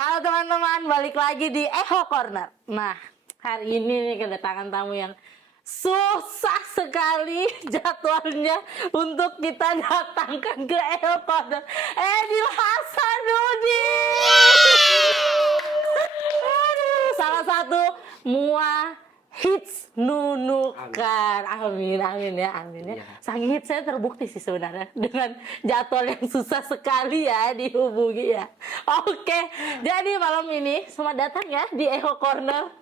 Halo teman-teman, balik lagi di Eho Corner. Nah, hari ini nih kedatangan tamu yang susah sekali jadwalnya untuk kita datangkan ke Eho Corner. Edil Hasanuddin. Aduh, salah satu mua hits nunukan. Amin, amin ya, amin ya. Iya. Sang hits saya terbukti sih sebenarnya dengan jadwal yang susah sekali ya dihubungi ya. Oke, jadi malam ini selamat datang ya di Eho Corner.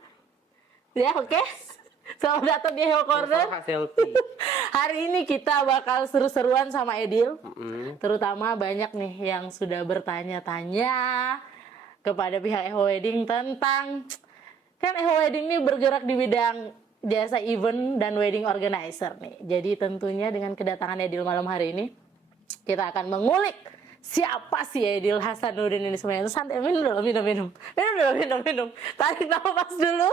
Ya, oke. Selamat datang di Eho Corner. Sama selfie. Hari ini kita bakal seru-seruan sama Edil. Terutama banyak nih yang sudah bertanya-tanya kepada pihak Eho Wedding tentang, kan Eho Wedding ini bergerak di bidang jasa event dan wedding organizer nih. Jadi tentunya dengan kedatangan Edil malam hari ini, kita akan mengulik siapa sih Edil Hasanuddin ini sebenarnya. Santai, minum dulu, minum. Tarik nafas dulu.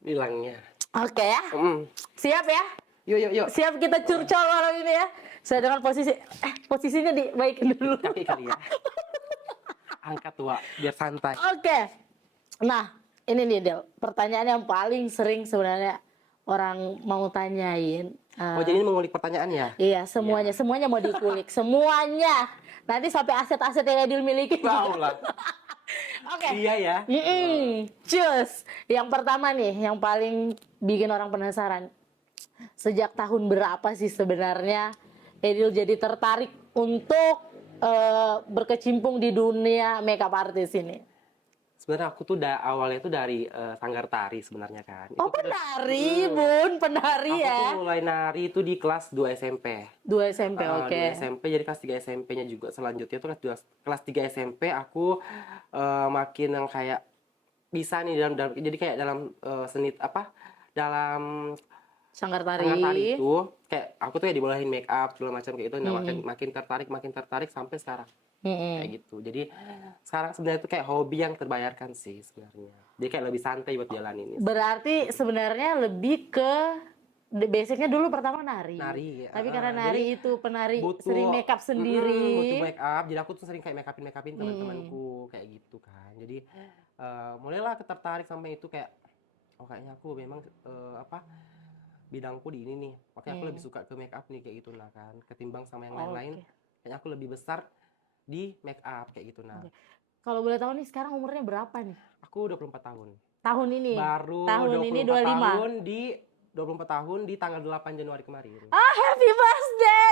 Bilangnya. Oke ya, siap ya? Yuk. Siap kita curcol malam ini ya. Saya dengan posisinya dibaikin dulu. Kaki kali ya. Angkat tua, biar santai. Oke. Nah, ini nih Del, pertanyaan yang paling sering sebenarnya orang mau tanyain. Oh, jadi ini mengulik pertanyaan ya? Iya, semuanya mau dikulik, semuanya. Nanti sampai aset-aset yang Edil miliki. Wow lah. Oke. Iya ya. Cus. Yang pertama nih, yang paling bikin orang penasaran. Sejak tahun berapa sih sebenarnya Edil jadi tertarik untuk berkecimpung di dunia makeup artist ini? Sebenarnya aku tuh awalnya tuh dari sanggar tari sebenarnya kan. Oh, Itu penari, Bun, penari aku ya. tuh mulai nari itu di kelas 2 SMP. 2 SMP, oke. 2 SMP, jadi kelas 3 SMP-nya juga selanjutnya tuh kelas 3 SMP aku makin yang kayak bisa nih jadi kayak dalam dalam Sanggar tari. sanggar tari itu kayak aku tuh ya dibolehin make up segala macam kayak itu. Nah, makin tertarik sampai sekarang. Kayak gitu. Jadi sekarang sebenarnya itu kayak hobi yang terbayarkan sih sebenarnya. Jadi kayak lebih santai buat jalan ini. Berarti sebenarnya lebih ke basicnya dulu pertama nari. Nari. Tapi karena nari itu penari butuh, sering make up sendiri. butuh make up. Jadi aku tuh sering kayak make upin teman-temanku kayak gitu kan. Jadi mulailah tertarik sampai itu kayak kayaknya aku memang bidangku di ini nih. Makanya aku lebih suka ke make up nih kayak gitu nah kan. Ketimbang sama yang lain-lain. Kayaknya aku lebih besar di make up kayak gitu nah. Kalau boleh tahu nih sekarang umurnya berapa nih? Aku 24 tahun. Tahun ini. Baru tahun 24 ini 25. tahun di 24 tahun di tanggal 8 Januari kemarin. Ah, happy birthday.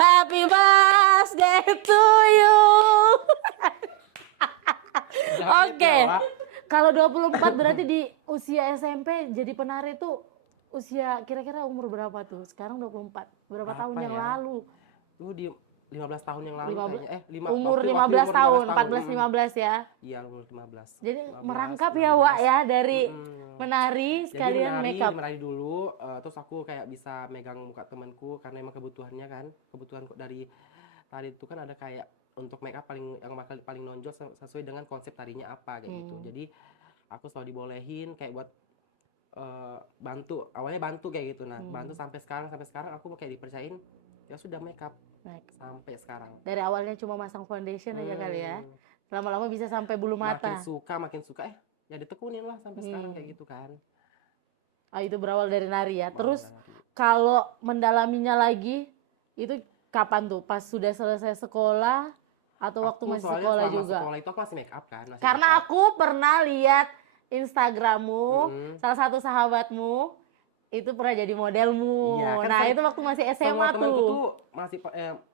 Happy birthday to you. Oke. Kalau 24 berarti di usia SMP jadi penari itu usia kira-kira umur berapa tuh? Sekarang 24. Berapa tahun yang lalu? Tuh di 15 tahun yang lalu kayaknya. Umur 15 tahun, 14 15 ya. Iya, umur 15. Jadi merangkap ya, Wak ya, dari menari sekalian makeup. Menari dulu, terus aku kayak bisa megang muka temanku karena emang kebutuhannya kan. Kebutuhan dari tari itu kan ada kayak untuk makeup paling nonjol sesuai dengan konsep tarinya apa kayak gitu. Jadi aku selalu dibolehin kayak buat awalnya bantu kayak gitu. Nah, bantu sampai sekarang aku kayak dipercayain ya sudah makeup sampai sekarang. Dari awalnya cuma masang foundation aja kali ya. Lama-lama bisa sampai bulu mata. Makin suka ya ditekunin lah sampai sekarang kayak gitu kan. Itu berawal dari nari ya. Terus kalau mendalaminya lagi itu kapan tuh? Pas sudah selesai sekolah atau waktu masih sekolah juga? Sekolah itu aku masih make up kan. Karena aku pernah lihat Instagrammu, salah satu sahabatmu itu pernah jadi modelmu. Iya, kan nah itu waktu masih SMA tuh.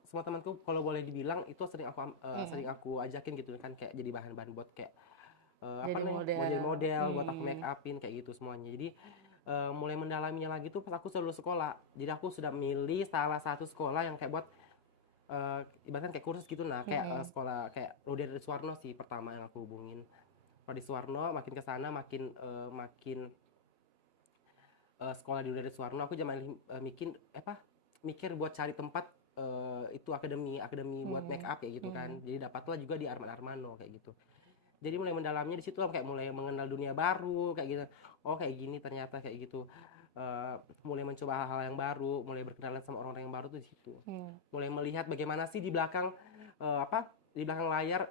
Semua temanku kalau boleh dibilang itu sering aku ajakin gitu kan kayak jadi bahan-bahan buat kayak model buat aku make upin kayak gitu semuanya. Jadi mulai mendalaminya lagi tuh pas aku lulus sekolah. Jadi aku sudah milih salah satu sekolah yang kayak buat ibaratnya kayak kursus gitu nah, kayak sekolah kayak Rudi Suwarno sih pertama yang aku hubungin. Rudi Suwarno, makin ke sana makin sekolah di Rudi Suwarno aku zaman mikir buat cari tempat itu akademi buat make up kayak gitu kan. Jadi dapatlah juga di Arman Armano kayak gitu. Jadi mulai mendalaminya di situ kayak mulai mengenal dunia baru kayak gitu. Oh kayak gini ternyata kayak gitu. Mulai mencoba hal-hal yang baru, mulai berkenalan sama orang-orang yang baru tuh di situ. Mulai melihat bagaimana sih di belakang di belakang layar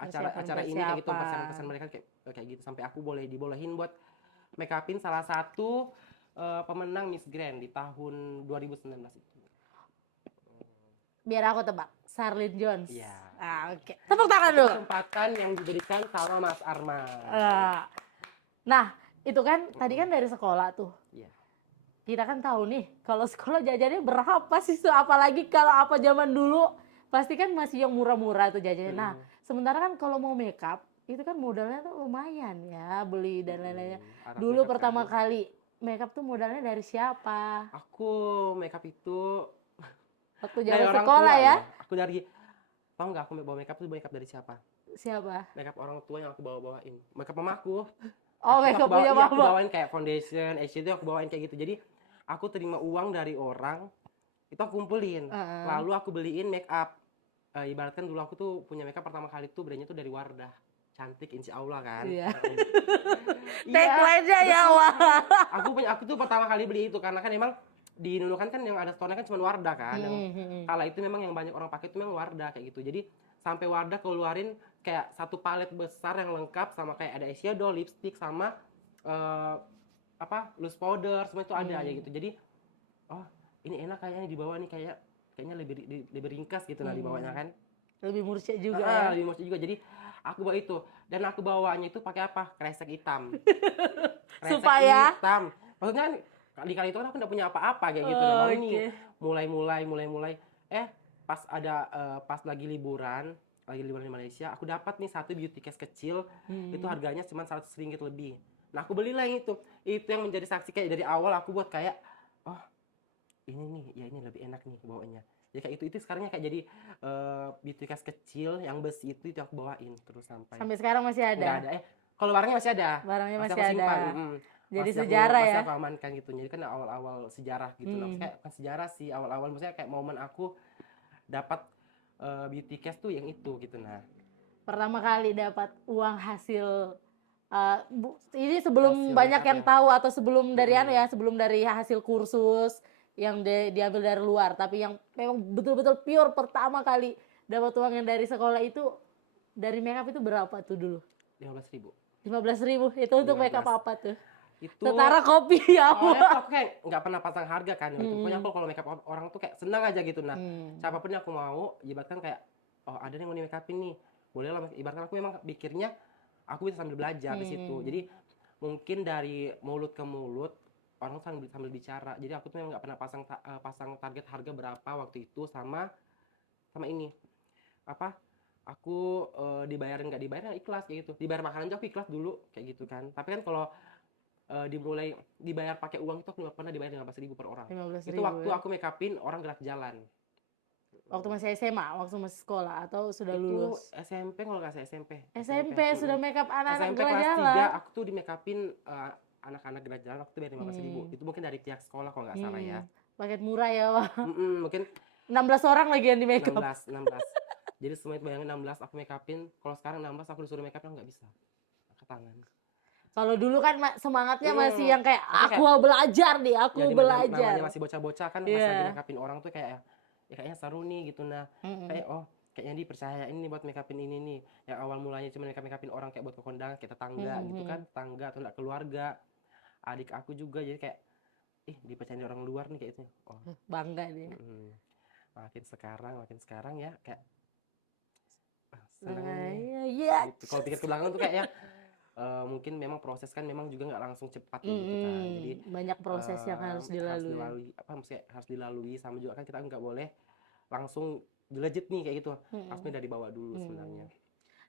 acara ini kayak gitu, siapa. pesan mereka kayak gitu, sampai aku dibolehin buat make upin salah satu pemenang Miss Grand di tahun 2019 itu. Biar aku tebak, Charlene Jones. Iya. Oke. Tepuk tangan dulu. Kesempatan yang diberikan sama Mas Arman. Nah, itu kan tadi kan dari sekolah tuh. Iya. Kita kan tahu nih, kalau sekolah jajannya berapa sih? Apalagi kalau apa zaman dulu, pasti kan masih yang murah-murah tuh jajannya. Nah, sementara kan kalau mau makeup, itu kan modalnya tuh lumayan ya, beli dan lain-lainnya. Dulu pertama kali makeup tuh modalnya dari siapa? Aku makeup itu Waktu dari zaman orang sekolah tua ya? Aku tau nggak aku bawa makeup tuh makeup dari siapa? Siapa? Makeup orang tua yang aku bawain. Makeup mamaku. Oh, makeup punya Aku mama. bawain kayak foundation, eyeshadow aku bawain kayak gitu. Jadi aku terima uang dari orang, itu aku kumpulin. Lalu aku beliin makeup. Ibaratkan dulu aku tuh punya makeup pertama kali tuh brandnya tuh dari Wardah. Cantik insya Allah kan. Iya. Iya, Tagline-nya ya, wah. Aku tuh pertama kali beli itu karena kan emang di Nunukan kan yang ada store-nya kan cuma Wardah kan. Kala itu memang yang banyak orang pakai itu memang Wardah kayak gitu. Jadi sampai Wardah keluarin kayak satu palet besar yang lengkap sama kayak ada eyeshadow, lipstick sama loose powder, semua itu ada aja gitu. Jadi oh, ini enak kayaknya dibawa nih, kayaknya lebih ringkas gitu lah dibawanya kan. Lebih mursyid juga ya. Lebih mursyid juga. Jadi aku bawa itu dan aku bawanya itu pakai apa? Kresek hitam. Supaya hitam. Maksudnya kan di kali itu kan aku udah punya apa-apa kayak gitu. Mau ini mulai pas lagi liburan di Malaysia, aku dapat nih satu beauty case kecil, itu harganya cuma 100 ringgit lebih. Nah aku belilah yang itu yang menjadi saksi kayak dari awal aku buat kayak oh ini nih, ya ini lebih enak nih bawanya. Jadi kayak itu sekarangnya kayak jadi beauty case kecil yang besi itu aku bawain terus sampai sekarang masih ada. Nggak ada. Kalau barangnya masih ada. Barangnya masih aku ada. simpan. Jadi sejarah ya. Masih aku amankan gitu. Jadi kan awal-awal sejarah gitu. Kayak bukan sejarah sih, awal-awal maksudnya kayak momen aku dapat beauty case tuh yang itu gitu. Nah, pertama kali dapat uang hasil ini sebelum Hasil banyak makeup yang ya. tahu atau sebelum dari sebelum dari hasil kursus yang diambil dari luar, tapi yang memang betul-betul pure pertama kali dapat uang yang dari sekolah itu dari makeup itu berapa tuh dulu? 15.000. 15.000 itu untuk 15. makeup apa tuh? Itu Setara kopi ya. Awalnya aku kayak nggak pernah pasang harga kan gitu. Pokoknya aku kalau makeup orang tuh kayak senang aja gitu. Nah, siapapun yang aku mau, ibaratkan kayak oh ada yang mau di make upin nih. Boleh lah, ibaratkan aku memang pikirnya aku bisa sambil belajar di situ. Jadi mungkin dari mulut ke mulut orang sambil bicara. Jadi aku tuh memang nggak pernah pasang target harga berapa waktu itu sama ini. Aku dibayarin nggak dibayar ikhlas kayak gitu. Dibayar makanan aja aku ikhlas dulu kayak gitu kan. Tapi kan kalau dimulai dibayar pakai uang itu aku nggak pernah dibayar 15.000 per orang. 15.000 Itu waktu ya. aku make upin orang gerak jalan. Waktu masih SMA, waktu masih sekolah atau sudah Itu lulus? SMP kalau nggak salah SMP. SMP sudah make up anak-anak SMP gerak kelas jalan. 3 aku tuh di make upin anak-anak gerak jalan waktu bayar 15.000. Itu mungkin dari pihak sekolah kalau nggak salah ya. Paket murah ya, Wak. Mungkin 16 orang lagi yang di make up. 16. Jadi semua itu bayangin 16 aku make upin. Kalau sekarang 16 aku disuruh make up nggak bisa. Angkat tangan. Kalau dulu kan semangatnya masih yang kayak aku mau belajar nih, aku belajar. Namanya masih bocah-bocah kan pas lagi make upin orang tuh kayak ya kayaknya seru nih gitu. Nah, kayak kayaknya dipercayain nih buat make upin ini nih. Yang awal mulanya cuma make upin orang kayak buat ke kondangan, kayak tetangga gitu kan, tetangga atau enggak keluarga. Adik aku juga jadi kayak dipercayain orang luar nih kayak itu. Oh, bangga dia. Makin sekarang ya kayak seneng Iya. gitu. Kalau pikir ke belakang tuh kayak ya mungkin memang proses kan memang juga nggak langsung cepat gitu kan. Jadi banyak proses yang harus dilalui. Harus dilalui sama juga kan kita nggak boleh langsung legit nih kayak gitu. Harusnya dari bawah dulu sebenarnya.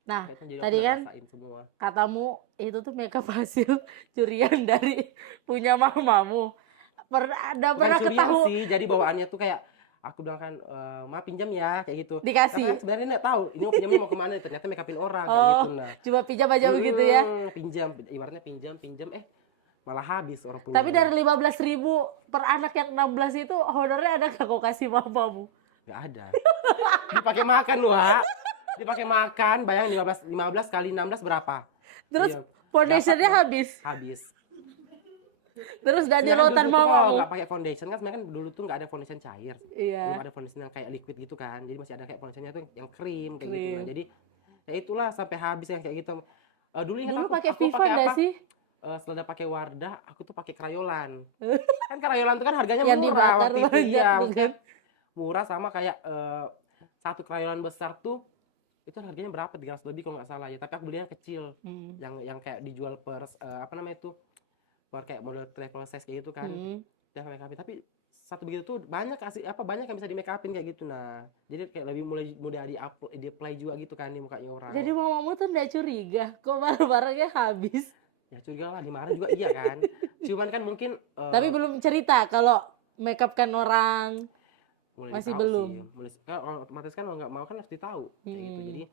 Nah, jadi tadi kan semua. Katamu itu tuh makeup hasil curian dari punya mamamu. Pernah ketahui sih, jadi bawaannya tuh kayak aku bilang kan, ma pinjam ya kayak gitu. Dikasih. Tapi kan sebenarnya nggak tahu ini mau pinjamnya mau kemana, ternyata make upin orang kayak gitu. Nah, cuma pinjam aja begitu ya. Pinjam, ibaratnya pinjam malah habis orang punya. Tapi dari 15.000 per anak yang 16 itu honornya ada nggak kau kasih mamamu? Nggak ada. Dipakai makan loh, Ha. Dipakai makan, bayang 15 kali 16 berapa? Terus foundationnya habis. Terus udah di Sedangkan rotan dulu tuh kalau mamamu. nggak pakai foundation kan sebenarnya kan dulu tuh nggak ada foundation cair, Iya. belum ada foundation yang kayak liquid gitu kan, jadi masih ada kayak foundationnya tuh yang krim kayak gitu. Nah Krim. jadi ya itulah sampai habis yang kayak gitu. Dulu ingat Dulu pakai aku Viva pakai nggak apa? sih? Setelah pakai Wardah, aku tuh pakai Crayolan. Kan Crayolan tuh kan harganya Yang murah dibakar waktu itu, banyak iya, tuh maksudnya kan. murah sama kayak satu Crayolan besar tuh itu harganya berapa? 300 lebih kalau nggak salah ya. Tapi aku belinya yang kecil, yang kayak dijual per apa namanya itu? Per kayak model travel size kayak gitu kan. Yang make upin. Tapi satu begitu tuh banyak banyak yang bisa di make upin kayak gitu. Nah, jadi kayak lebih mulai mudah di apply juga gitu kan di mukanya orang. Jadi mamamu tuh nggak curiga kok barang-barangnya habis. Ya curiga lah, dimarah juga iya kan. Cuman kan mungkin Tapi belum cerita kalau make up kan orang. mulai Masih ditahu belum. sih. Mulai kan otomatis kan mau nggak mau kan harus ditahu kayak gitu. Jadi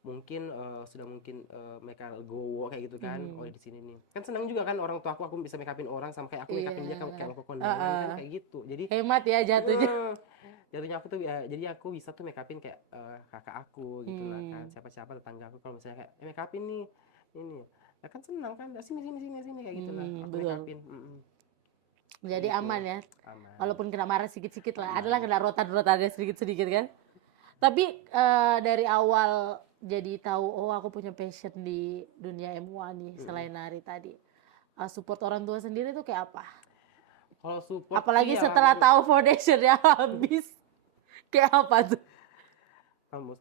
mungkin sudah mungkin mereka gowo kayak gitu kan. Oh di sini nih. Kan senang juga kan orang tua aku bisa make upin orang sama kayak aku make upin dia kayak aku kondangan kan kayak gitu. Jadi Hemat ya jatuhnya. jatuhnya aku tuh jadi aku bisa tuh make upin kayak kakak aku gitu lah kan. Siapa-siapa tetangga aku kalau misalnya kayak make upin nih ini. Ya kan senang kan. Sini kayak gitu lah. Aku make upin. Jadi Gitu. aman ya. Aman. Walaupun kena marah sedikit-sedikit lah. Adalah kena rotan-rotannya sedikit-sedikit kan. Tapi dari awal jadi tahu oh aku punya passion di dunia MUA nih selain nari tadi. Support orang tua sendiri tuh kayak apa? Kalau support Apalagi sih ya, setelah tahu foundationnya habis. Kayak apa tuh?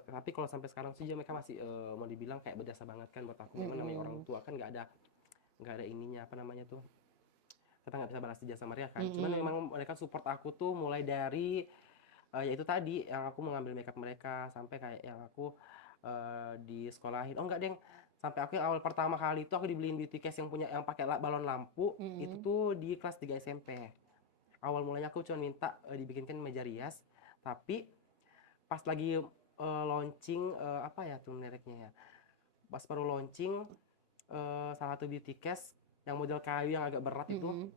tapi kalau sampai sekarang sih mereka masih mau dibilang kayak berjasa banget kan buat aku. Memang namanya orang tua kan nggak ada ininya apa namanya tuh, kita nggak bisa balas jasa mereka kan. Cuman memang mereka support aku tuh mulai dari yaitu tadi yang aku mengambil makeup mereka sampai kayak yang aku di sekolahin. Oh enggak deng, sampai aku yang awal pertama kali itu aku dibeliin beauty case yang pakai balon lampu. Itu tuh di kelas 3 SMP. Awal mulanya aku cuma minta dibikinkan meja rias, tapi pas lagi launching apa ya tuh mereknya ya, pas baru launching salah satu beauty case yang model kayu yang agak berat itu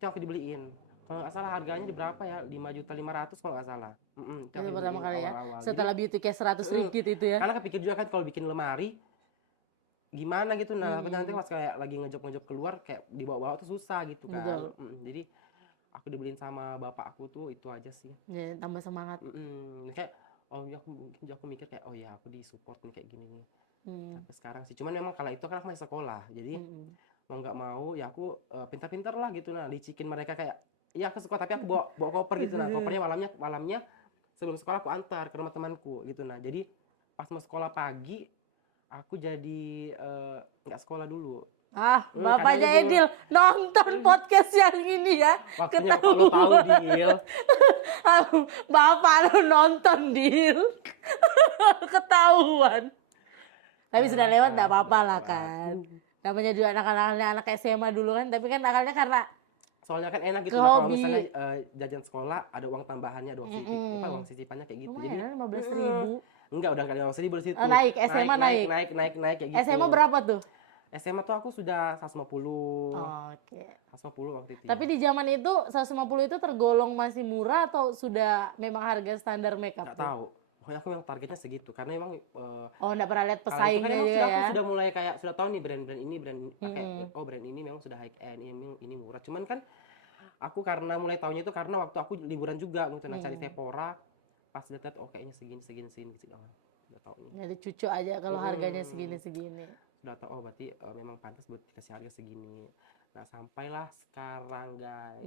yang aku dibeliin. Kalau nggak salah harganya di berapa ya, 5.500.000 kalau nggak salah. Itu pertama kali ya. Awal-awal. Setelah beauty case 100 ringgit itu ya. Karena kepikir juga kan kalau bikin lemari gimana gitu. Nah nanti pas kayak lagi ngejob keluar kayak dibawa-bawa tuh susah gitu kan. Jadi aku dibeliin sama bapak aku tuh itu aja sih. Ya, tambah semangat. Kayak oh ya aku mikir kayak oh ya aku disupport nih kayak gini nih. Sampai sekarang sih. Cuman memang kala itu kan aku masih sekolah. Jadi mau nggak mau ya aku pintar-pintar lah gitu. Nah licikin mereka kayak iya aku sekolah tapi aku bawa koper gitu. Nah kopernya malamnya sebelum sekolah aku antar ke rumah temanku gitu. Nah jadi pas mau sekolah pagi aku jadi nggak sekolah dulu. Bapaknya Edil nonton podcast yang ini ya. Waktunya kalau tahu Dil. Bapak lu nonton Dil. Ketahuan. Tapi sudah lewat enggak apa-apa lah kan. Namanya juga anak SMA dulu kan, tapi kan akalnya karena soalnya kan enak gitu ke nah, kalau hobi. misalnya jajan sekolah ada uang tambahannya, ada uang sisipannya kayak gitu. Jadi Lumayan 15.000. enggak udah nggak ada 15.000 di situ. Naik SMA naik kayak gitu. SMA berapa tuh? SMA tuh aku sudah 150. Oke. 150 waktu itu. Tapi di zaman itu 150 itu tergolong masih murah atau sudah memang harga standar makeup? Nggak tahu. Pokoknya aku yang targetnya segitu karena emang nggak pernah lihat kan pesaingnya emang juga ya. aku sudah mulai kayak sudah tahu nih brand ini pakai brand ini memang sudah high end, ini murah. Cuman kan aku karena mulai tahunya itu karena waktu aku liburan juga gitu cari Sephora, pas lihat oh kayaknya segini udah tahu nih. Jadi cucu aja kalau harganya segini. Sudah tahu oh berarti memang pantas buat dikasih harga segini. Nah sampailah sekarang guys.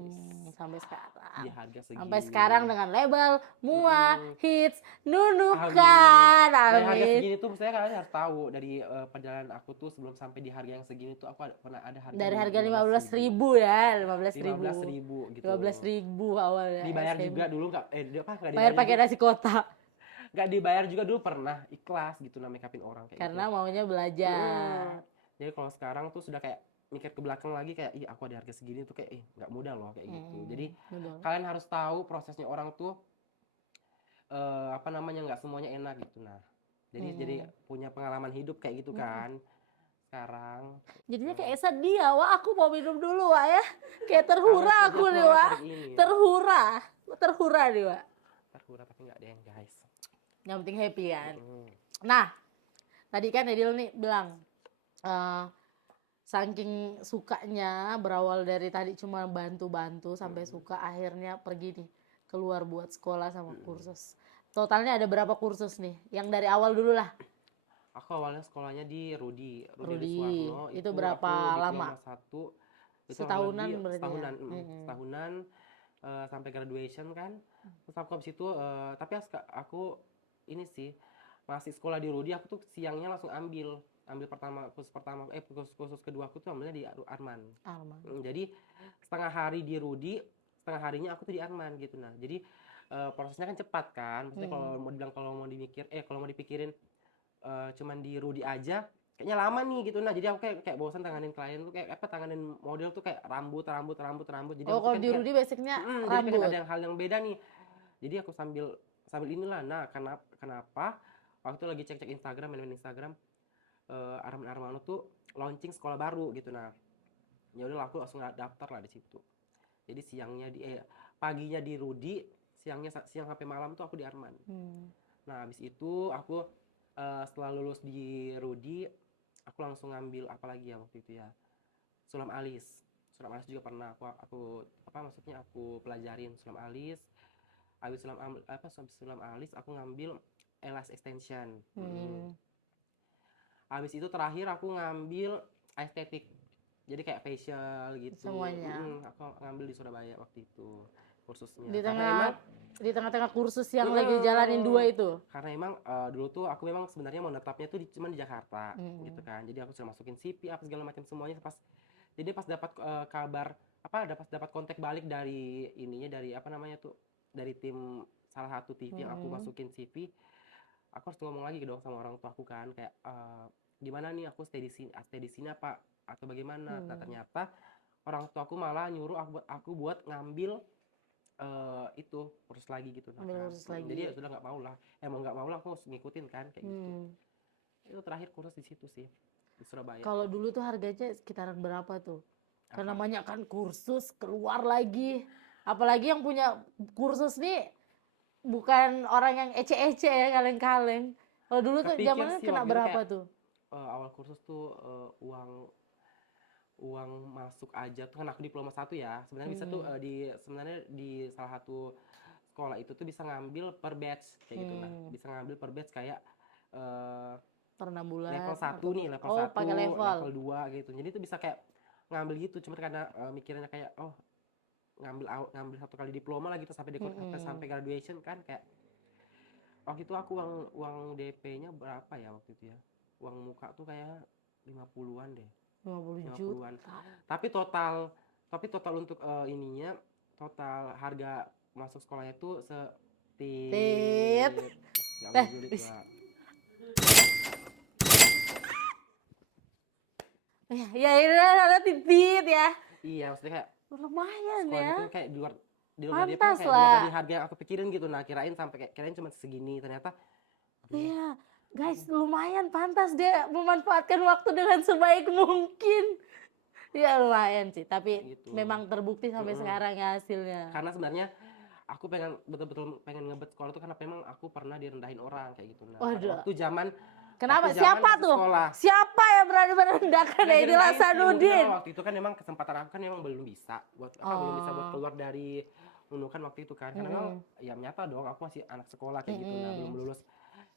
Sampai sekarang. Di harga segini. Sampai sekarang dengan label MUA Hits Nunukan. Nah, harga Amin. segini tuh saya kalian harus tahu dari perjalanan aku tuh sebelum sampai di harga yang segini tuh aku pernah ada harga Dari harga 15.000 ya, 15.000 gitu. 15.000 awalnya. Dibayar SMP. juga dulu nggak Bayar pakai nasi kotak. nggak dibayar juga dulu pernah ikhlas gitu nah make upin orang kayak Karena gitu. maunya belajar. Jadi kalau sekarang tuh sudah kayak mikir ke belakang lagi kayak ih aku ada harga segini tuh kayak nggak mudah loh kayak gitu. Jadi kalian harus tahu prosesnya orang tuh apa namanya nggak semuanya enak gitu. Nah jadi punya pengalaman hidup kayak gitu kan sekarang. Jadinya kayak sedih ya, wah aku mau minum dulu wah ya. Kayak terhura aku nih wah. Terhura nih wah. Terhura tapi nggak ada yang guys. Yang penting happy kan. Nah, tadi kan Edil nih bilang saking sukanya berawal dari tadi cuma bantu-bantu sampai suka akhirnya pergi nih keluar buat sekolah sama kursus. Totalnya ada berapa kursus nih? Yang dari awal dulu lah. Aku awalnya sekolahnya di Rudi Rudi. Suwarno. Itu Aku berapa lama? diploma 1 itu kurang Setahunan lebih berarti ya? setahunan, setahunan sampai graduation kan. Terus aku habis itu tapi aku ini sih masih sekolah di Rudi, aku tuh siangnya langsung ambil kursus kedua aku tuh ambilnya di Arman. Arman. Jadi setengah hari di Rudi, setengah harinya aku tuh di Arman gitu. Nah, jadi prosesnya kan cepat kan. Maksudnya kalau mau dipikirin cuman di Rudi aja kayaknya lama nih gitu. Nah, jadi aku kayak bosan tanganin klien tuh kayak tanganin model tuh kayak rambut. Jadi Oh, aku tuh kalau kan di Rudi basicnya jadi pengen rambut. ada hal yang beda nih. Jadi aku sambil inilah. Nah, kenapa waktu itu lagi cek Instagram, main Instagram, Arman Armano tuh launching sekolah baru gitu. Nah, ya udah aku langsung daftar lah di situ. Jadi paginya di Rudi, siang sampai malam tuh aku di Arman. Nah, habis itu aku setelah lulus di Rudi, aku langsung ngambil apa lagi ya waktu itu ya, sulam alis juga pernah aku pelajarin sulam alis. Habis sulam alis aku ngambil elas extension. Habis itu terakhir aku ngambil estetik, jadi kayak facial gitu Semuanya. aku ngambil di Surabaya waktu itu kursusnya. Di tengah-tengah kursus yang lagi jalanin 2 itu. Karena emang dulu tuh aku memang sebenarnya mau netapnya tuh cuma di Jakarta gitu kan. Jadi aku sudah masukin CV apa segala macam semuanya jadi pas dapat kabar dapat kontak balik dari dari tim salah satu TV yang aku masukin CV, aku harus ngomong lagi dong sama orang tua aku kan kayak gimana nih aku stay di sini apa atau bagaimana. Nah, ternyata orang tua aku malah nyuruh aku buat ngambil itu kursus lagi gitu. Nah, jadi ya sudah nggak mau lah, aku harus ngikutin kan kayak gitu. Itu terakhir kursus di situ sih di Surabaya. Kalau dulu tuh harganya sekitaran berapa tuh? Karena banyak kan kursus keluar lagi, apalagi yang punya kursus nih bukan orang yang ece-ece ya, kaleng-kaleng. Kalau dulu tuh zamannya kena berapa tuh? Awal kursus tuh uang masuk aja tuh kan aku diploma 1 ya. Sebenarnya bisa tuh di salah satu sekolah itu tuh bisa ngambil per batch kayak gitu. Nah, bisa ngambil per batch kayak per 6 bulan. Level 1 nih, level 1, pakai level 2 gitu. Jadi itu bisa kayak ngambil gitu. Cuma karena mikirnya kayak ngambil 1 kali diploma lah gitu sampai graduation kan kayak waktu itu aku uang DP-nya berapa ya waktu itu ya? Uang muka tuh kayak 50-an deh. 50 juta. Tapi total untuk total harga masuk sekolahnya itu Tit. Gak julid lah. Ya ini ada titit ya. Iya, maksudnya kayak lumayan sekolah ya. gitu kayak di luar DP Pantas kayak lah. luar dari harga yang aku pikirin gitu. Nah, kirain cuma segini, ternyata Iya, guys, lumayan pantas dia memanfaatkan waktu dengan sebaik mungkin. Ya lumayan sih, tapi gitu. memang terbukti sampai sekarang ya hasilnya. Karena sebenarnya aku betul-betul pengen ngebet sekolah tuh karena memang aku pernah direndahin orang kayak gitu. Nah, waktu zaman Kenapa? waktu Siapa zaman tuh? sekolah. Siapa yang berani merendahkan Ya, Aidil direndahin sih, Hasanuddin? waktu itu kan memang kesempatan aku kan memang belum bisa buat keluar dari Unukan waktu itu kan. Karena memang ya nyata dong aku masih anak sekolah kayak gitu. Nah, belum lulus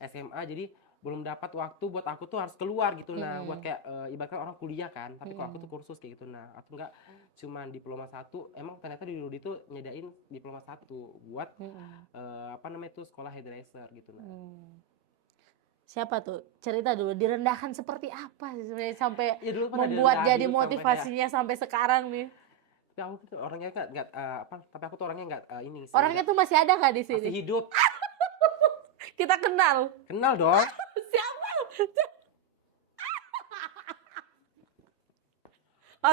SMA jadi belum dapat waktu buat aku tuh harus keluar gitu. Nah, buat kayak ibaratkan orang kuliah kan, tapi kalau aku tuh kursus kayak gitu. Nah, atau enggak cuman diploma 1, emang ternyata di Rudi tuh nyediain diploma 1 buat sekolah hairdresser gitu. Nah. Siapa tuh? Cerita dulu, direndahkan seperti apa sih sebenarnya sampai Ya, dulu membuat jadi motivasinya sampai sekarang nih? Tapi aku tuh orangnya tapi aku tuh orangnya nggak ini sih. Orangnya tuh masih ada nggak di sini? Masih hidup. Kita kenal. Kenal dong. Siapa?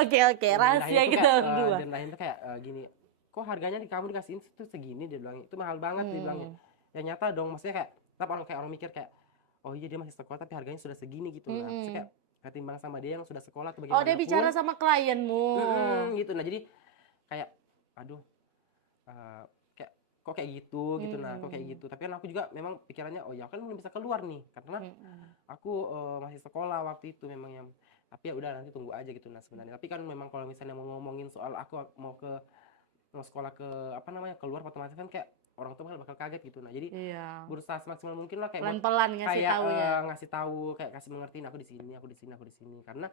Oke, rahasia kita berdua. Direndahin tuh kayak gini, kok harganya kamu dikasihin tuh segini, dia bilang itu mahal banget dia bilangnya. Ya nyata dong, maksudnya kayak orang mikir kayak oh iya dia masih sekolah tapi harganya sudah segini gitu. Nah, maksudnya kayak ketimbang sama dia yang sudah sekolah atau bagaimana. Oh, dia bicara sama klienmu. Gitu. Nah, jadi kayak aduh kayak kok kayak gitu gitu. Nah, kok kayak gitu. Tapi kan aku juga memang pikirannya oh ya kan belum bisa keluar nih karena aku masih sekolah waktu itu memang yang. Tapi ya udah nanti tunggu aja gitu nah sebenarnya. Tapi kan memang kalau misalnya mau ngomongin soal aku mau sekolah ke apa namanya keluar otomatis kan kayak orang tua bakal kaget gitu. Nah jadi Iya. berusaha semaksimal mungkin lah kayak buat Pelan-pelan ngasih kayak taunya. ngasih tahu kayak kasih mengertiin aku di sini aku di sini aku di sini karena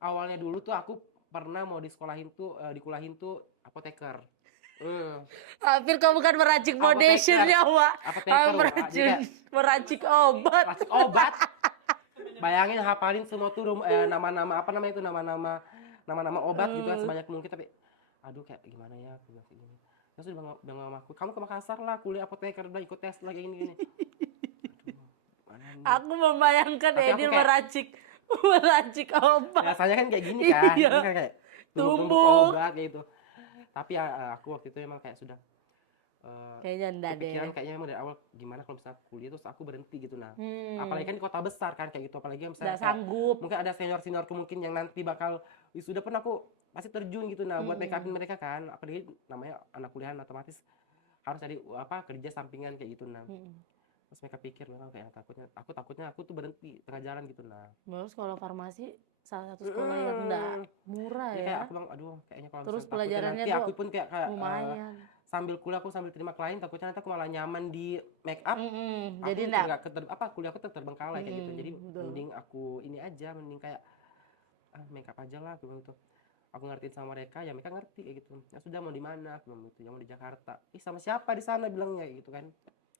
awalnya dulu tuh aku pernah mau dikulahin tuh apoteker. Hampir kau bukan meracik foundationnya, Wak. Apoteker Wak. Jadi Meracik, kayak meracik obat. racik obat. Bayangin hafalin semua tuh nama-nama apa namanya itu nama-nama obat gitu kan sebanyak mungkin tapi aduh kayak gimana ya aku bilang kayak gini. Terus dia bilang sama aku, kamu ke Makassar lah kuliah apoteker udah ikut tes lagi gini. Aduh, mana nih? Aku membayangkan Tapi aku Edil kayak- meracik obat. Biasanya kan kayak gini kan, Iya. kan kayak tumbuk Tumbuk. obat kayak gitu. Tapi ya aku waktu itu emang kayak sudah Kayaknya enggak deh. kepikiran kayaknya emang dari awal gimana kalau misalnya kuliah terus aku berhenti gitu nah. Hmm. Apalagi kan di kota besar kan kayak gitu apalagi misalnya Enggak kayak sanggup. mungkin ada seniorku mungkin yang nanti bakal wisuda pun aku pasti terjun gitu nah buat make upin mereka kan apalagi namanya anak kuliahan otomatis harus cari apa kerja sampingan kayak gitu nah. Terus mereka pikir memang kayak takutnya aku tuh berhenti tengah jalan gitu nah. Baru sekolah farmasi salah satu sekolah yang enggak murah Jadi kayak ya. aku bilang aduh kayaknya kalau Terus misalnya takutnya pelajarannya nanti tuh aku pun kayak lumayan. sambil kuliah aku sambil terima klien takutnya nanti aku malah nyaman di make up Jadi aku enggak. nggak kuliah aku terbengkalai kayak gitu jadi Betul. mending aku ini aja mending kayak make up aja lah aku bilang gitu aku ngertiin sama mereka ya mereka ngerti kayak gitu ya sudah mau di mana aku bilang gitu ya mau di Jakarta sama siapa di sana bilangnya gitu kan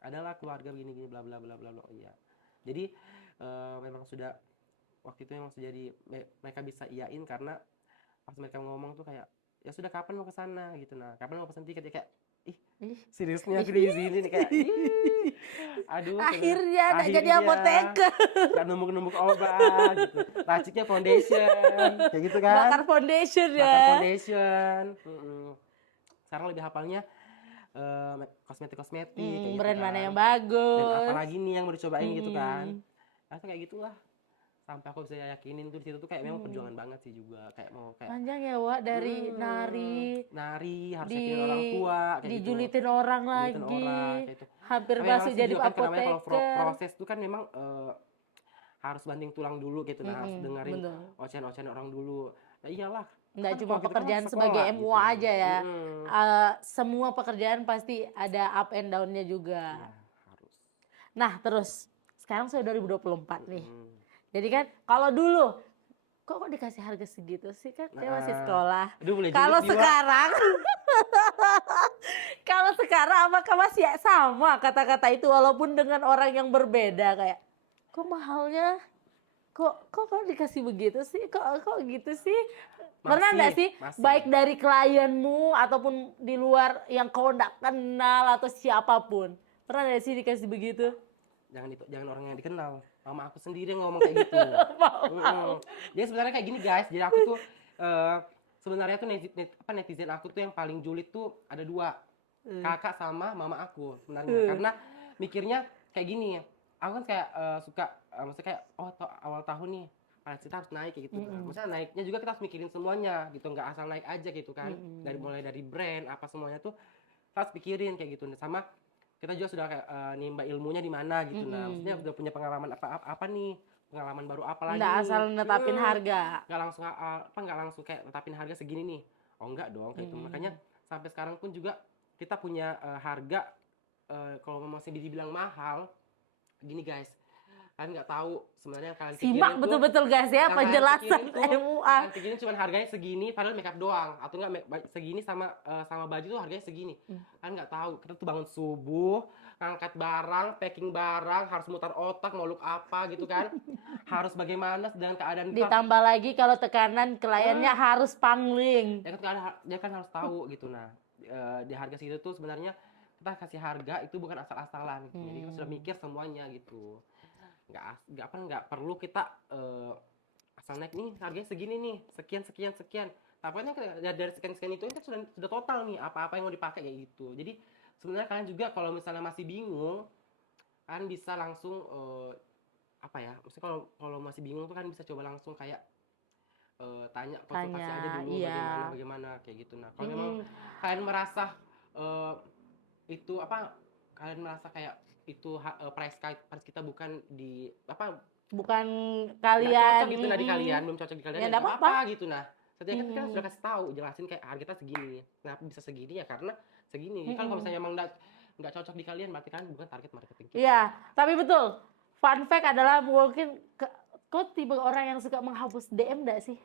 adalah keluarga gini bla bla bla bla bla iya jadi memang sudah waktu itu memang sudah jadi mereka bisa iyain karena pas mereka ngomong tuh kayak ya sudah kapan mau ke sana gitu nah kapan mau pesen tiket ya kayak seriusnya aku di sini nih kayak aduh Akhirnya enggak jadi apoteker. nggak numbuk obat gitu raciknya foundation kayak gitu kan Bakar foundation ya. bakar foundation sekarang lebih hafalnya kosmetik kayak gitu Brand kan. mana yang Dan bagus. apalagi nih yang mau dicobain gitu kan langsung kayak gitulah sampai aku bisa yakinin tuh di situ tuh kayak memang perjuangan banget sih juga kayak mau kayak Panjang ya, Wak, dari nari harus yakinin orang tua kayak dijulitin gitu. orang Julitin lagi. orang, kayak gitu. Hampir Tapi masih memang sih jadi juga kan karena kalau apoteker. proses tuh kan memang harus banting tulang dulu gitu nah harus dengerin betul. ocehan orang dulu nah iyalah Nggak kan cuma kalau gitu kan pekerjaan sekolah sebagai gitu. MUA aja ya. Mm-mm. Semua pekerjaan pasti ada up and down-nya juga. Ya, harus Nah, terus sekarang sudah 2024 nih. Mm. Jadi kan kalau dulu kok dikasih harga segitu sih kan dia masih sekolah. Aduh, boleh Kalau julid, Jiwa. sekarang kalau sekarang apakah masih sama kata-kata itu walaupun dengan orang yang berbeda kayak kok mahalnya kok dikasih begitu sih kok gitu sih pernah nggak sih masih. baik dari klienmu ataupun di luar yang kau nggak kenal atau siapapun pernah nggak sih dikasih begitu? Jangan orang yang dikenal mama aku sendiri yang ngomong kayak gitu. Jadi sebenarnya kayak gini guys jadi aku tuh sebenarnya tuh netizen aku tuh yang paling julid tuh ada dua kakak sama mama aku sebenarnya karena mikirnya kayak gini aku kan kayak suka maksudnya kayak awal tahun nih kita harus naik kayak gitu maksudnya naiknya juga kita harus mikirin semuanya gitu nggak asal naik aja gitu kan mulai dari brand apa semuanya tuh kita harus pikirin kayak gitu sama kita juga sudah kayak nimba ilmunya di mana gitu nah maksudnya udah punya pengalaman apa nih pengalaman baru apa lagi nggak asal netapin harga nggak langsung kayak netapin harga segini nih oh enggak dong kayak gitu makanya sampai sekarang pun juga kita punya harga kalau masih dibilang mahal gini guys kalian nggak tahu sebenarnya kalian simak betul-betul guys ya penjelasan MUA kalian pikirin cuma harganya segini padahal makeup doang atau enggak segini sama baju tuh harganya segini kalian nggak tahu kita tuh bangun subuh ngangkat barang packing barang harus mutar otak mau look apa gitu kan harus bagaimana dengan keadaan ditambah lagi kalau tekanan kliennya harus pangling dia kan harus tahu gitu nah di harga segitu tuh sebenarnya kita kasih harga itu bukan asal-asalan gitu. Jadi kita sudah mikir semuanya gitu nggak perlu kita asal naik nih harganya segini nih sekian tapi kan dari sekian itu kan sudah total nih apa-apa yang mau dipakai kayak gitu jadi sebenarnya kalian juga kalau misalnya masih bingung kan bisa langsung apa ya maksudnya kalau masih bingung tuh kan bisa coba langsung kayak tanya konsultasi aja dulu bagaimana kayak gitu nah kalau memang kalian merasa itu apa kalian merasa kayak itu price kita bukan di apa bukan Nggak kalian. cocok gitu nah di kalian, belum cocok di kalian, Ya, ya nggak nggak apa-apa. apa-apa gitu. Nah, setiap kan kita Mm-mm. sudah kasih tahu, jelasin kayak harga kita segini. Kenapa bisa segini ya karena segini. Kan kalau Mm-mm. misalnya emang nggak cocok di kalian, berarti kan bukan target marketing kita. Iya, tapi betul. Fun fact adalah mungkin kau tipe orang yang suka menghapus DM enggak sih?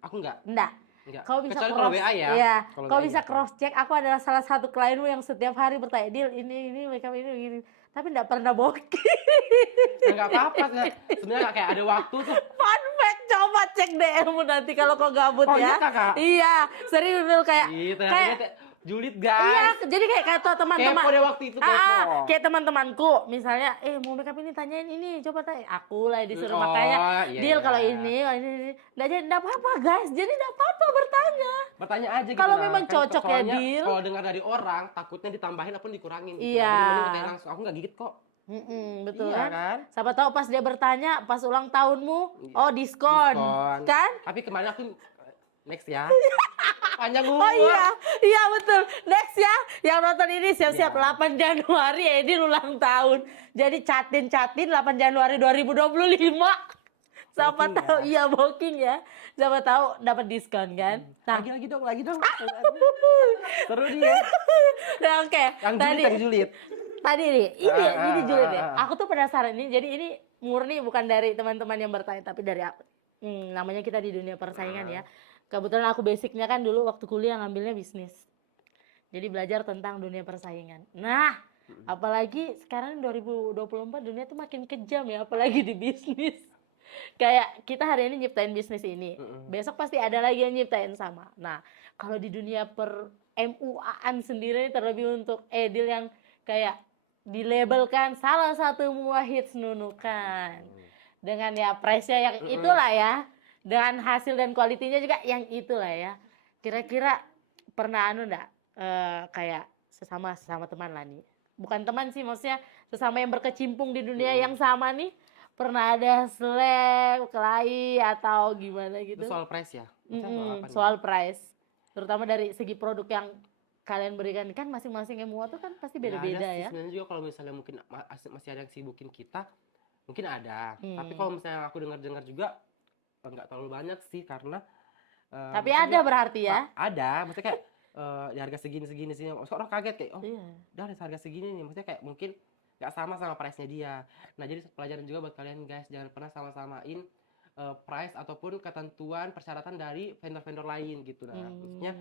Aku nggak, Enggak. nggak. Kau bisa Kecuali kalau cross, WA ya. iya. Kalau Kau WA bisa iya. cross check. Aku adalah salah satu klienmu yang setiap hari bertanya, Dil, ini makeup ini, tapi enggak pernah booking. Nah, nggak apa-apa. Sebenarnya nggak kayak ada waktu tuh. Fun fact, coba cek DM-mu nanti kalau kau gabut Oh ya. iya kakak. Iya, serius dulu kayak Ih, ternyata kayak dia julid iya, guys. jadi kayak kata teman-teman. Kepo deh waktu itu, kepo. Kayak teman-temanku, misalnya, mau makeup ini tanyain ini, coba tanya. Aku lah disuruh makanya, iya, Deal iya. kalau ini, nggak apa-apa guys, jadi nggak apa-apa bertanya. Bertanya aja gitu. Kalau nah. memang Kan cocok ya, soalnya Deal. Kalau dengar dari orang, takutnya ditambahin ataupun dikurangin gitu. Iya. Jadi mending bertanya langsung. Aku nggak gigit kok. Betul Iya kan? kan? Siapa tahu pas dia bertanya, pas ulang tahunmu, Iya. oh diskon, Diskon. kan? Tapi kemarin aku next ya. Panjang umur. Oh iya betul. Next ya, yang nonton ini siap-siap Iya. 8 Januari Edin ulang tahun. Jadi catin 8 Januari 2025. Siapa Booking tahu ya. iya booking ya. Siapa tahu dapat diskon kan. Nah, Lagi dong. Seru dia. nah, oke. Yang julid. Tadi nih, ini julid ya. ah. Aku tuh penasaran ini. Jadi ini murni bukan dari teman-teman yang bertanya, tapi dari aku. Namanya kita di dunia persaingan ya. Kebetulan aku basicnya kan dulu waktu kuliah ngambilnya bisnis. Jadi belajar tentang dunia persaingan. Nah, apalagi sekarang 2024 dunia tuh makin kejam ya, apalagi di bisnis. Kayak kita hari ini nyiptain bisnis ini, besok pasti ada lagi yang nyiptain sama. Nah, kalau di dunia per MUA-an sendiri terlebih untuk Edil yang kayak dilabelkan salah satu mua hits nunukan. Dengan ya price-nya yang itulah ya. Dengan hasil dan kualitinya juga yang itulah ya. Kira-kira pernah enggak kayak sesama teman lah nih. Bukan teman sih, maksudnya sesama yang berkecimpung di dunia yang sama nih. Pernah ada seleb, kelahi atau gimana gitu? Itu soal price ya? Soal apa nih? Soal price. Terutama dari segi produk yang kalian berikan, kan masing-masing MUA tuh kan pasti beda-beda ya. Sebenarnya juga kalau misalnya mungkin masih ada yang sibukin kita, mungkin ada. Tapi kalau misalnya aku dengar-dengar juga nggak terlalu banyak sih, karena tapi ada berarti ya? Ada, maksudnya kayak di harga segini sih. Orang kaget kayak, oh Iya. udah ada harga segini nih. Maksudnya kayak mungkin nggak sama price-nya dia. Nah, jadi pelajaran juga buat kalian guys, jangan pernah sama-samain price ataupun ketentuan persyaratan dari vendor-vendor lain gitu. Nah, maksudnya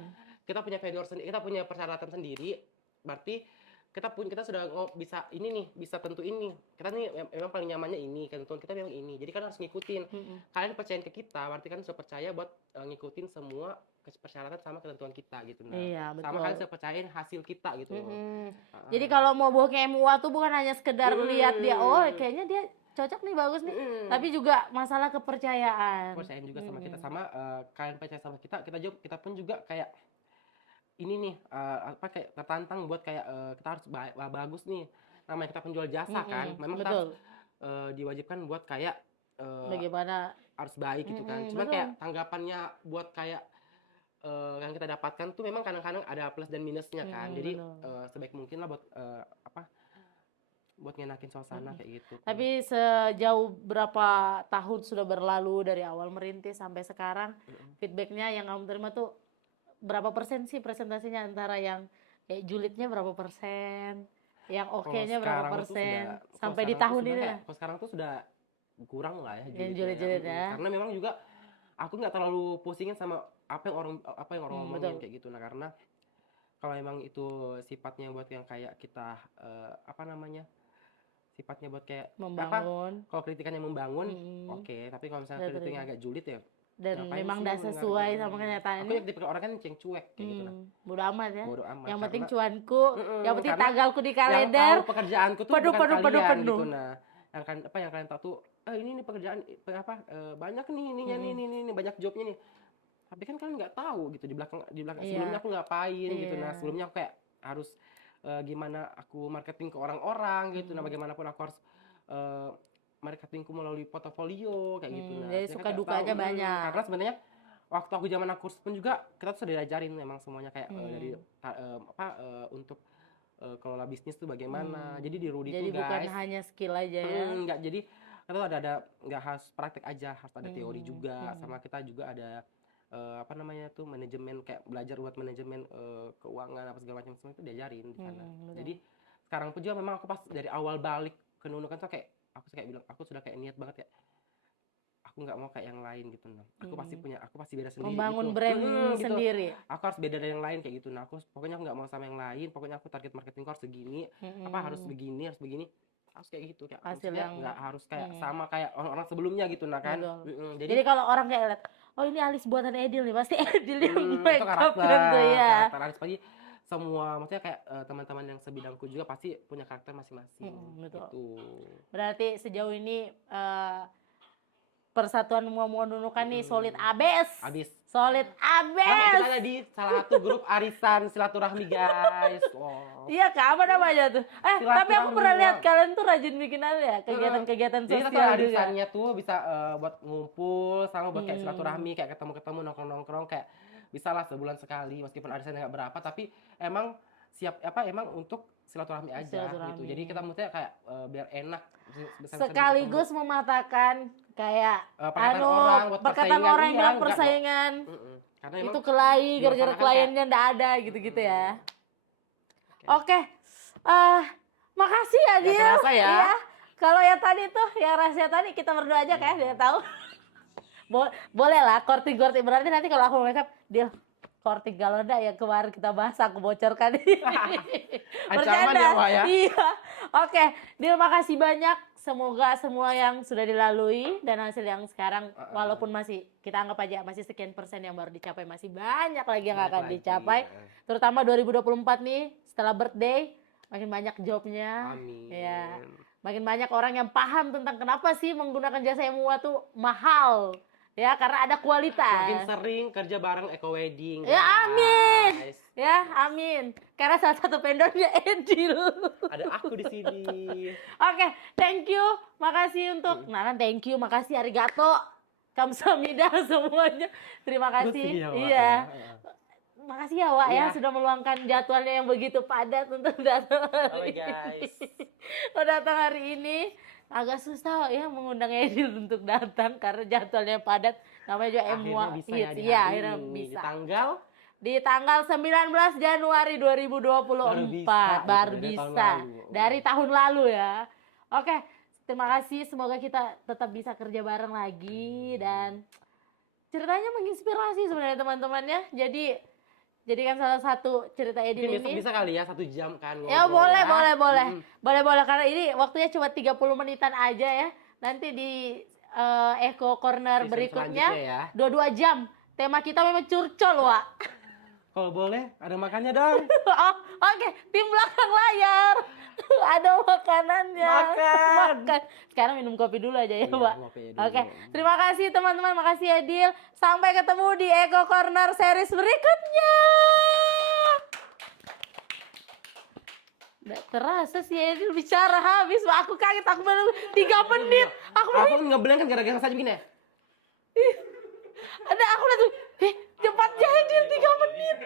kita punya vendor sendiri, kita punya persyaratan sendiri, berarti kita sudah bisa ini nih, bisa tentu ini. Kita nih memang paling nyamannya ini, ketentuan kita memang ini. Jadi kan harus ngikutin. Kalian percayain ke kita, berarti kan sudah percaya buat ngikutin semua persyaratan sama ketentuan kita gitu. Nah, Iya, betul. sama kalian sudah percayain hasil kita gitu. Jadi kalau mau booking MUA tuh bukan hanya sekedar lihat dia, oh kayaknya dia cocok nih, bagus nih. Tapi juga masalah kepercayaan. Percayain juga sama kita, sama kalian percaya sama kita pun juga kayak ini nih kayak tertantang buat kayak kita harus bagus nih, namanya kita penjual jasa kan, memang kita harus diwajibkan buat kayak bagaimana harus baik gitu kan. Cuman kayak tanggapannya buat kayak yang kita dapatkan tuh memang kadang-kadang ada plus dan minusnya kan. Jadi sebaik mungkin lah buat buat ngenakin suasana kayak gitu. Tapi sejauh berapa tahun sudah berlalu dari awal merintis sampai sekarang, feedbacknya yang kamu terima tuh berapa persen sih presentasinya, antara yang kayak julidnya berapa persen, yang oke-nya berapa persen, sampai di tahun ini? Kalau sekarang tuh sudah kurang lah ya julid-julid ya. Karena memang juga aku nggak terlalu pusingin sama apa yang orang ngomongin kayak gitu. Nah, karena kalau emang itu sifatnya buat yang kayak kita sifatnya buat kayak membangun, kalau kritikannya membangun, oke. Tapi kalau misalnya kritiknya agak julid ya, dan memang tidak sesuai sama kenyataannya. Aku yang tipe orang kan yang cuek kayak gitu lah. Bodo amat ya. Bodo amat. Yang penting cuanku, yang penting tanggalku di Yang kalender. tahu pekerjaanku tuh penuh, bukan penuh. kalian gitu. Nah, yang kalian tahu tuh, ini nih pekerjaan banyak nih ininya nih banyak jobnya nih. Tapi kan kalian nggak tahu gitu di belakang sebelumnya aku ngapain gitu. Nah, sebelumnya aku kayak harus gimana aku marketing ke orang-orang gitu. Nah, bagaimanapun aku harus marketingku melalui portofolio kayak gitu. Nah, jadi suka dukanya banyak. Karena sebenarnya waktu aku zaman kursus pun juga kita tuh sudah diajarin memang semuanya kayak dari untuk kelola bisnis tuh bagaimana. Jadi di Rudy jadi tuh guys. Jadi bukan hanya skill aja ya. Enggak, jadi kita tuh ada nggak harus praktek aja, harus ada teori juga, sama kita juga ada apa namanya tuh manajemen, kayak belajar buat manajemen keuangan apa segala macam semua itu diajarin di sana. betul. Jadi sekarang pun juga memang aku pas dari awal balik ke Nunukan tuh kayak aku kayak bilang aku sudah kayak niat banget kayak aku nggak mau kayak yang lain gitu nah. Aku pasti beda sendiri Membangun gitu. brand Gitu. sendiri. Aku harus beda dari yang lain kayak gitu. Nah, pokoknya aku nggak mau sama yang lain, pokoknya aku target marketingku harus segini, apa harus begini, harus kayak gitu kayak Hasil maksudnya yang nggak harus kayak sama kayak orang-orang sebelumnya gitu nah kan. betul. Jadi Jadi kalau orang kayak lihat, oh ini alis buatan Edil nih, pasti Edil yang itu make up karakter, kan tuh ya. karakter alis pagi semua maksudnya kayak teman-teman yang sebidangku juga pasti punya karakter masing-masing Betul. gitu. Berarti sejauh ini persatuan Mua Nunukan nih solid abis. Solid Sama kita abis. ada di salah satu grup arisan silaturahmi guys. Wow. Iya kak, apa namanya tuh? Tapi aku pernah Silaturahmi, lihat Wak. kalian tuh rajin bikin apa ya, kegiatan-kegiatan Jadi kita tuh sosial juga. arisannya tuh bisa buat ngumpul sama buat kayak silaturahmi, kayak ketemu-ketemu nongkrong-nongkrong kayak bisa lah sebulan sekali meskipun arisannya nggak berapa tapi emang emang untuk silaturahmi aja gitu. Jadi kita maksudnya kayak biar enak bisa Sekaligus mematahkan kayak perkataan orang buat perkataan persaingan. orang yang Iya, bilang enggak, persaingan. Karena Itu emang kelahi gara-gara dilaksanakan kliennya ndak ada gitu-gitu ya. Oke. Makasih ya Nggak Dil. terasa ya. Iya. Kalau yang tadi tuh, yang rahasia tadi kita berdua aja kayak dia tahu. Boleh lah korting berarti nanti kalau aku makeup Dil korting Galonda yang kemarin kita bahas aku bocorkan. Ancaman ya, Wak, ya? Iya. Oke, Dil makasih banyak. Semoga semua yang sudah dilalui dan hasil yang sekarang walaupun masih kita anggap aja masih sekian persen yang baru dicapai, masih banyak lagi yang akan dicapai. Terutama 2024 nih setelah birthday makin banyak jobnya. Amin. Ya. Makin banyak orang yang paham tentang kenapa sih menggunakan jasa MUA tuh mahal. Ya, karena ada kualitas. Makin sering kerja bareng Eco Wedding. Ya, amin. guys. Ya, amin. Karena salah satu vendornya Edil. Ada aku di sini. Oke, thank you. Makasih untuk thank you, makasih arigato. Kamsahamnida semuanya. Terima kasih. Makasih ya, Wak, Iya. ya. Makasih ya, Wak ya Iya. sudah meluangkan jadwalnya yang begitu padat untuk datang hari guys. ini. Datang hari ini. Agak susah ya mengundang Edil untuk datang karena jadwalnya padat. Namanya juga MUA Akhirnya bisa ya Hits. di Iya, hari akhirnya ini. bisa. Di Di tanggal tanggal 19 Januari 2024 baru dari tahun bisa. lalu. Dari tahun lalu ya. Oke, terima kasih. Semoga kita tetap bisa kerja bareng lagi dan ceritanya menginspirasi sebenarnya teman-temannya. Jadi kan salah satu cerita Edil mungkin besok ini. bisa kali ya 1 jam kan Ya ngobrol boleh, ya. boleh karena ini waktunya cuma 30 menitan aja ya. Nanti di Eco Corner Season berikutnya selanjutnya ya. 2 jam. Tema kita memang curcol, Wak. Kalau boleh ada makannya dong. Oh, oke, tim belakang layar. Ada makanannya. Makan. Sekarang minum kopi dulu aja ya, Iya, Pak. ngopi dulu. Oke, terima kasih teman-teman, makasih Edil. Sampai ketemu di Eco Corner series berikutnya. Nggak terasa sih Edil bicara habis, Pak. Aku kaget, aku baru 3 menit. Aku ngeblank kan gara-gara saja begini ya. aku lihat tuh, cepatnya Edil 3 menit.